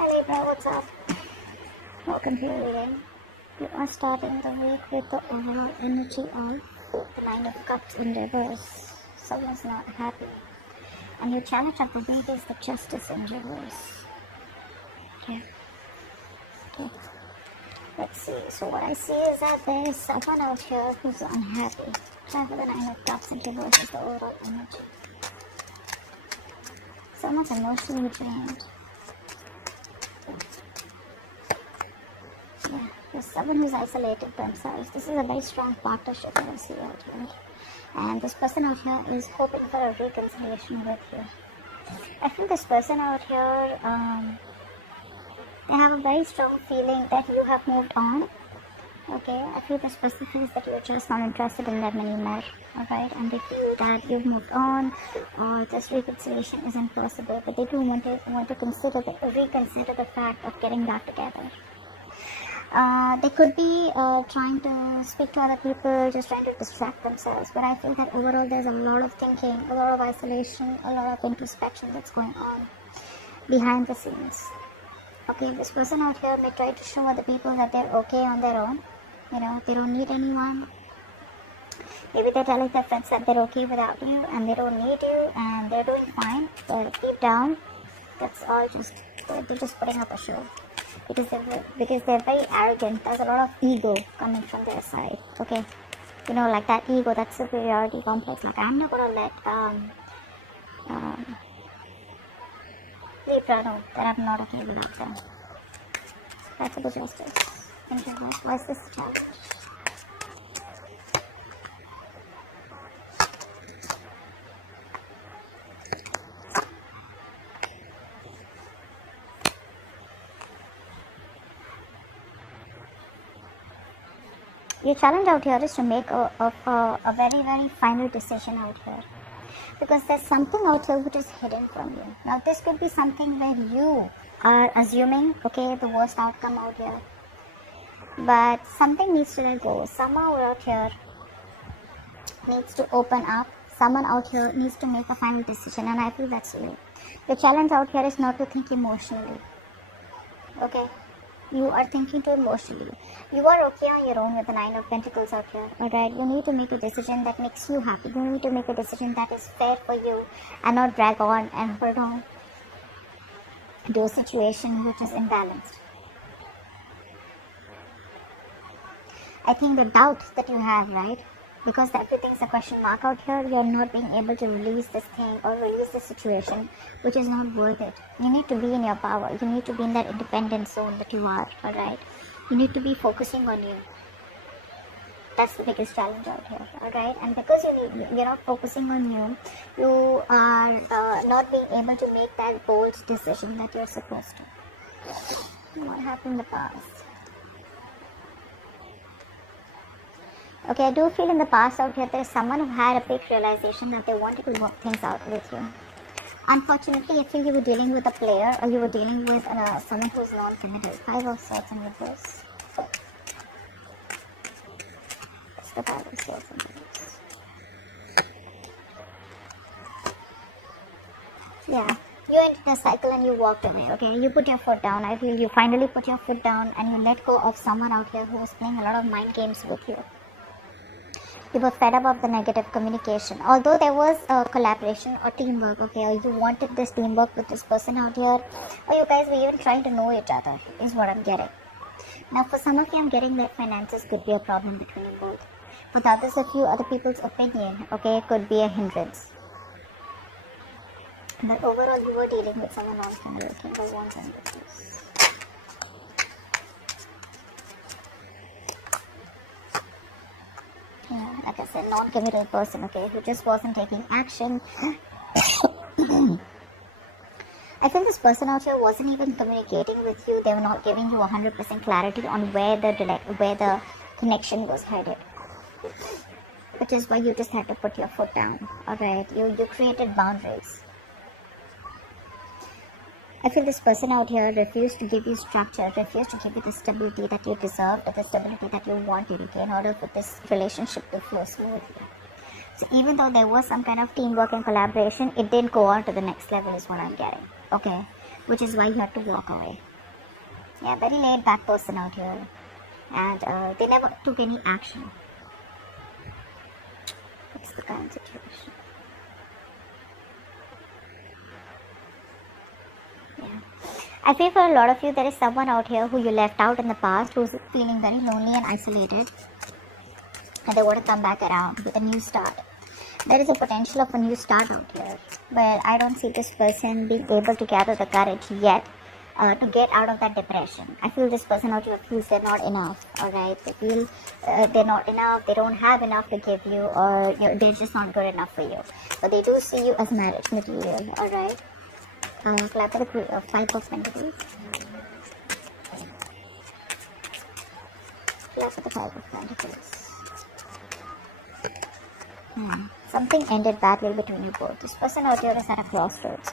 Hi Libra, what's up? Welcome to your reading. You are starting the week with the overall energy of the Nine of Cups in reverse. Someone's not happy. And your challenge of the week is the Justice in reverse. Okay. Let's see. So what I see is that there is someone out here who's unhappy. Try for the Nine of Cups in reverse is the overall energy. Someone's emotionally drained. Yeah, there's someone who's isolated themselves. This is a very strong partnership that I see out here. And this person out here is hoping for a reconciliation with you. I feel this person out here, they have a very strong feeling that you have moved on. Okay, I feel this person feels that you're just not interested in them anymore. Alright, and they feel that you've moved on or this reconciliation isn't possible, but they do want to reconsider the fact of getting back together. They could be trying to speak to other people, just trying to distract themselves. But I feel that overall there's a lot of thinking, a lot of isolation, a lot of introspection that's going on behind the scenes. Okay, this person out here may try to show other people that they're okay on their own. You know, they don't need anyone. Maybe they're telling their friends that they're okay without you and they don't need you and they're doing fine. But deep down, that's all just, they're just putting up a show. Because they're very arrogant. There's a lot of ego coming from their side. Okay, you know, like that ego, that superiority complex. Like, I'm not gonna let Libra know that I'm not okay without them. That's a good justice. Why is this challenge? Your challenge out here is to make a very, very final decision out here. Because there's something out here which is hidden from you. Now, this could be something where you are assuming, okay, the worst outcome out here. But something needs to let go. Someone out here needs to open up. Someone out here needs to make a final decision. And I feel that's you. Your challenge out here is not to think emotionally. Okay? You are thinking too emotionally. You are okay on your own with the Nine of Pentacles out here. Alright, you need to make a decision that makes you happy. You need to make a decision that is fair for you and not drag on and hold on to a situation which is imbalanced. I think the doubt that you have, right? Because everything's a question mark out here, you're not being able to release this thing or release this situation, which is not worth it. You need to be in your power. You need to be in that independent zone that you are, alright? You need to be focusing on you. That's the biggest challenge out here, alright? And because you're not focusing on you, you are not being able to make that bold decision that you're supposed to. What happened in the past? Okay, I do feel in the past out here there's someone who had a big realization that they wanted to work things out with you. Unfortunately, I feel you were dealing with a player or you were dealing with someone who's non-committed. 5 of Swords in reverse. It's the 5 of Swords in reverse. Yeah, you entered a cycle and you walked away, okay? You put your foot down. I feel you finally put your foot down and you let go of someone out here who was playing a lot of mind games with you. You were fed up of the negative communication. Although there was a collaboration or teamwork, okay, or you wanted this teamwork with this person out here, or you guys were even trying to know each other, is what I'm getting. Now, for some of you, I'm getting that finances could be a problem between you both. For the others of you, other people's opinion, okay, could be a hindrance. But overall, you were dealing with someone non-committed. King of Wands and Reverse. Yeah, like I said, non-committal person, okay, who just wasn't taking action. I feel this person out here wasn't even communicating with you. They were not giving you 100% clarity on where the connection was headed. Which is why you just had to put your foot down. Alright, you created boundaries. I feel this person out here refused to give you structure, refused to give you the stability that you deserved, or the stability that you wanted, okay, in order for this relationship to flow smoothly. So even though there was some kind of teamwork and collaboration, it didn't go on to the next level is what I'm getting. Okay, which is why you have to walk away. Yeah, very laid back person out here. And they never took any action. What's the current situation? Yeah. I feel for a lot of you, there is someone out here who you left out in the past, who's feeling very lonely and isolated. And they want to come back around with a new start. There is a potential of a new start out here. But I don't see this person being able to gather the courage yet to get out of that depression. I feel this person out here feels they're not enough, alright? They feel they're not enough, they don't have enough to give you, or they're just not good enough for you. But they do see you as marriage material, alright? Clap for the 5 of Pentacles. Clap for the 5 of Pentacles. Something ended badly between you both. This person out here is at a crossroads.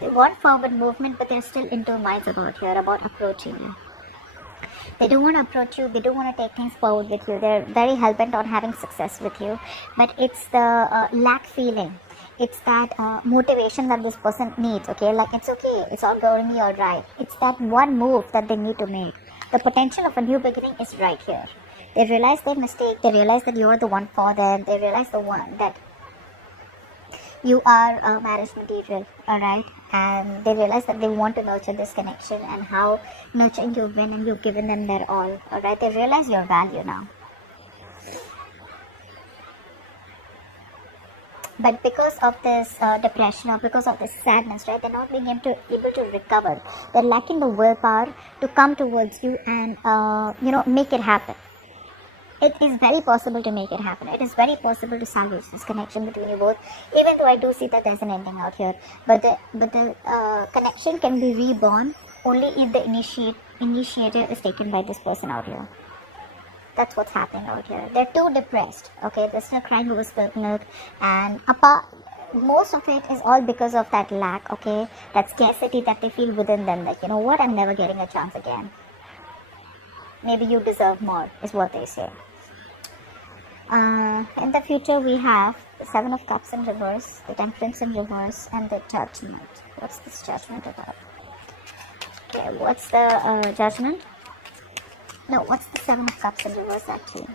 They want forward movement, but they're still in two minds about approaching you. They don't want to approach you. They don't want to take things forward with you. They're very hell-bent on having success with you. But it's the lack feeling. It's that motivation that this person needs, okay? Like, it's okay. It's all going to be all right. It's that one move that they need to make. The potential of a new beginning is right here. They realize their mistake. They realize that you're the one for them. They realize that you are marriage material, alright? And they realize that they want to nurture this connection, and how nurturing you've been and you've given them their all, alright? They realize your value now. But because of this depression, or because of this sadness, right, they're not being able to recover. They're lacking the willpower to come towards you and, make it happen. It is very possible to make it happen. It is very possible to salvage this connection between you both, even though I do see that there's an ending out here. But the connection can be reborn only if the initiative is taken by this person out here. That's what's happening out here. They're too depressed, okay? They're still crying over spilt milk, and most of it is all because of that lack, okay? That scarcity that they feel within them, that, you know what, I'm never getting a chance again. Maybe you deserve more, is what they say. In the future, we have the 7 of Cups in reverse, the Temperance in reverse, and the Judgment. What's this Judgment about? Okay, what's the Judgment? No, what's the 7 of Cups in reverse actually?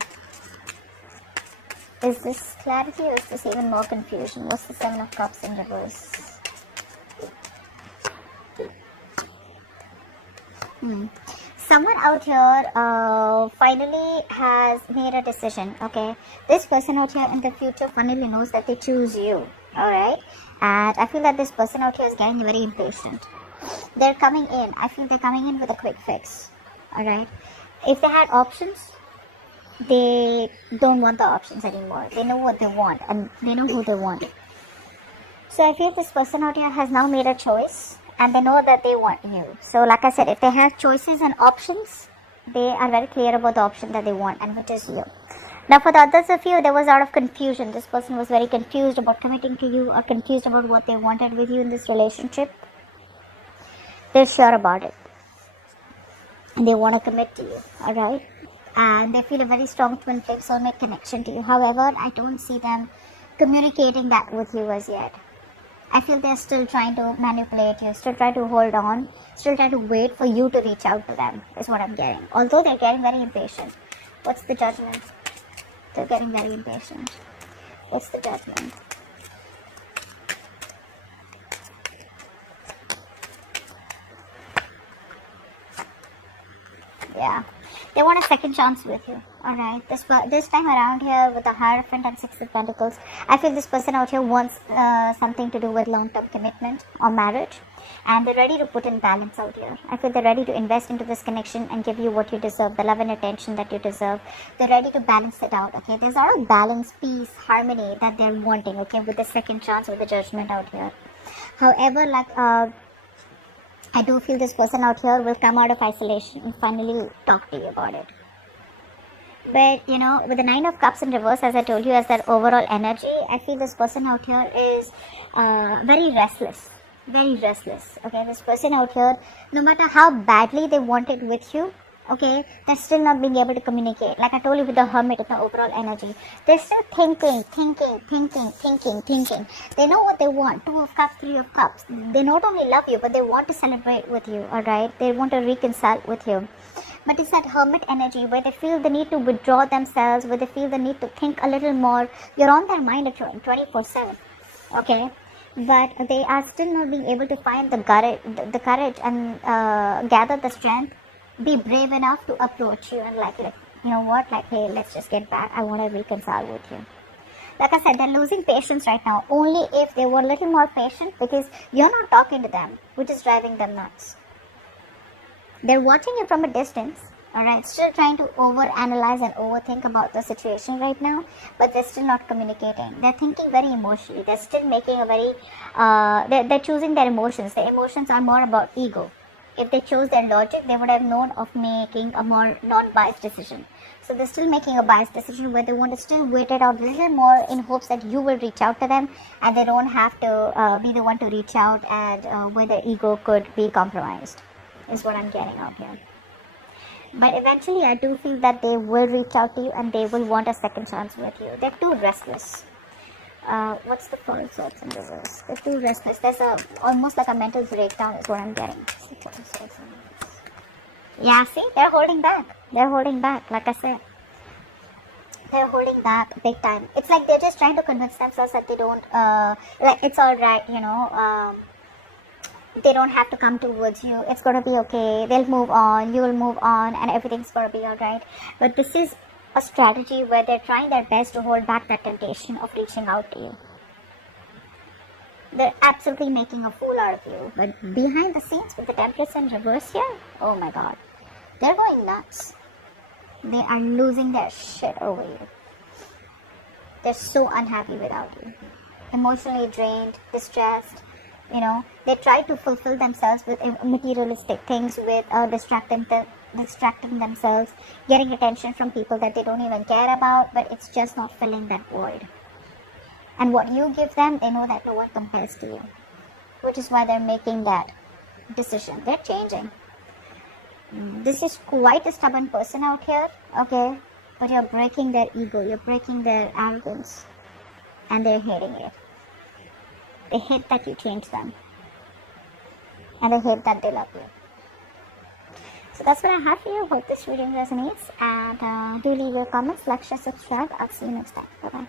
Is this clarity, or is this even more confusion? What's the 7 of Cups in reverse? Someone out here finally has made a decision, okay? This person out here in the future finally knows that they choose you, alright? And I feel that this person out here is getting very impatient. They're coming in. I feel they're coming in with a quick fix, alright? If they had options, they don't want the options anymore. They know what they want, and they know who they want. So I feel this person out here has now made a choice, and they know that they want you. So like I said, if they have choices and options, they are very clear about the option that they want, and which is you. Now for the others of you, there was a lot of confusion. This person was very confused about committing to you, or confused about what they wanted with you in this relationship. They're sure about it, and they want to commit to you, alright? And they feel a very strong twin flame soulmate connection to you. However, I don't see them communicating that with you as yet. I feel they're still trying to manipulate you, still trying to hold on, still trying to wait for you to reach out to them, is what I'm getting. Although they're getting very impatient. What's the Judgment? They're getting very impatient. What's the Judgment? Yeah. They want a second chance with you, alright? This time around here with the Hierophant and 6 of Pentacles, I feel this person out here wants something to do with long-term commitment or marriage, and they're ready to put in balance out here. I feel they're ready to invest into this connection and give you what you deserve, the love and attention that you deserve. They're ready to balance it out, okay? There's a lot of balance, peace, harmony that they're wanting, okay, with the second chance, with the Judgment out here. However, like, I do feel this person out here will come out of isolation and finally talk to you about it. But, you know, with the 9 of Cups in reverse, as I told you, as that overall energy, I feel this person out here is very restless. Very restless. Okay, this person out here, no matter how badly they want it with you, Okay, they're still not being able to communicate. Like I told you with the hermit, with the overall energy, they're still thinking. They know what they want. 2 of cups, 3 of cups. They not only love you, but they want to celebrate with you. All right, they want to reconcile with you. But it's that hermit energy where they feel the need to withdraw themselves, where they feel the need to think a little more. You're on their mind 24/7. Okay, but they are still not being able to find the courage and gather the strength, be brave enough to approach you and like you know what, like, hey, let's just get back. I want to reconcile with you. Like I said, they're losing patience right now. Only if they were a little more patient, because you're not talking to them, which is driving them nuts. They're watching you from a distance, alright, still trying to overanalyze and overthink about the situation right now, but they're still not communicating. They're thinking very emotionally. They're still making a very, they're choosing their emotions. Their emotions are more about ego. If they chose their logic, they would have known of making a more non-biased decision. So they're still making a biased decision where they want to still wait it out a little more in hopes that you will reach out to them and they don't have to be the one to reach out, and where their ego could be compromised, is what I'm getting out here. But eventually I do feel that they will reach out to you and they will want a second chance with you. They're too restless. What's the four of swords in reverse? They're too restless. There's almost like a mental breakdown is what I'm getting. Yeah, see, they're holding back. They're holding back, like I said. They're holding back big time. It's like they're just trying to convince themselves that they don't, like, it's alright, you know, they don't have to come towards you. It's going to be okay. They'll move on. You will move on and everything's going to be alright. But this is a strategy where they're trying their best to hold back that temptation of reaching out to you. They're absolutely making a fool out of you. But behind the scenes with the Temperance in reverse here, oh my god, they're going nuts. They are losing their shit over you. They're so unhappy without you. Emotionally drained, distressed. You know, they try to fulfill themselves with materialistic things, with distracting themselves, getting attention from people that they don't even care about, but it's just not filling that void. And what you give them, they know that no one compares to you, which is why they're making that decision. They're changing. This is quite a stubborn person out here, okay, but you're breaking their ego, you're breaking their arrogance, and they're hating it. They hate that you change them, and they hate that they love you. So that's what I have for you. Hope this video resonates, and do leave your comments, like, share, subscribe. I'll see you next time. Bye bye.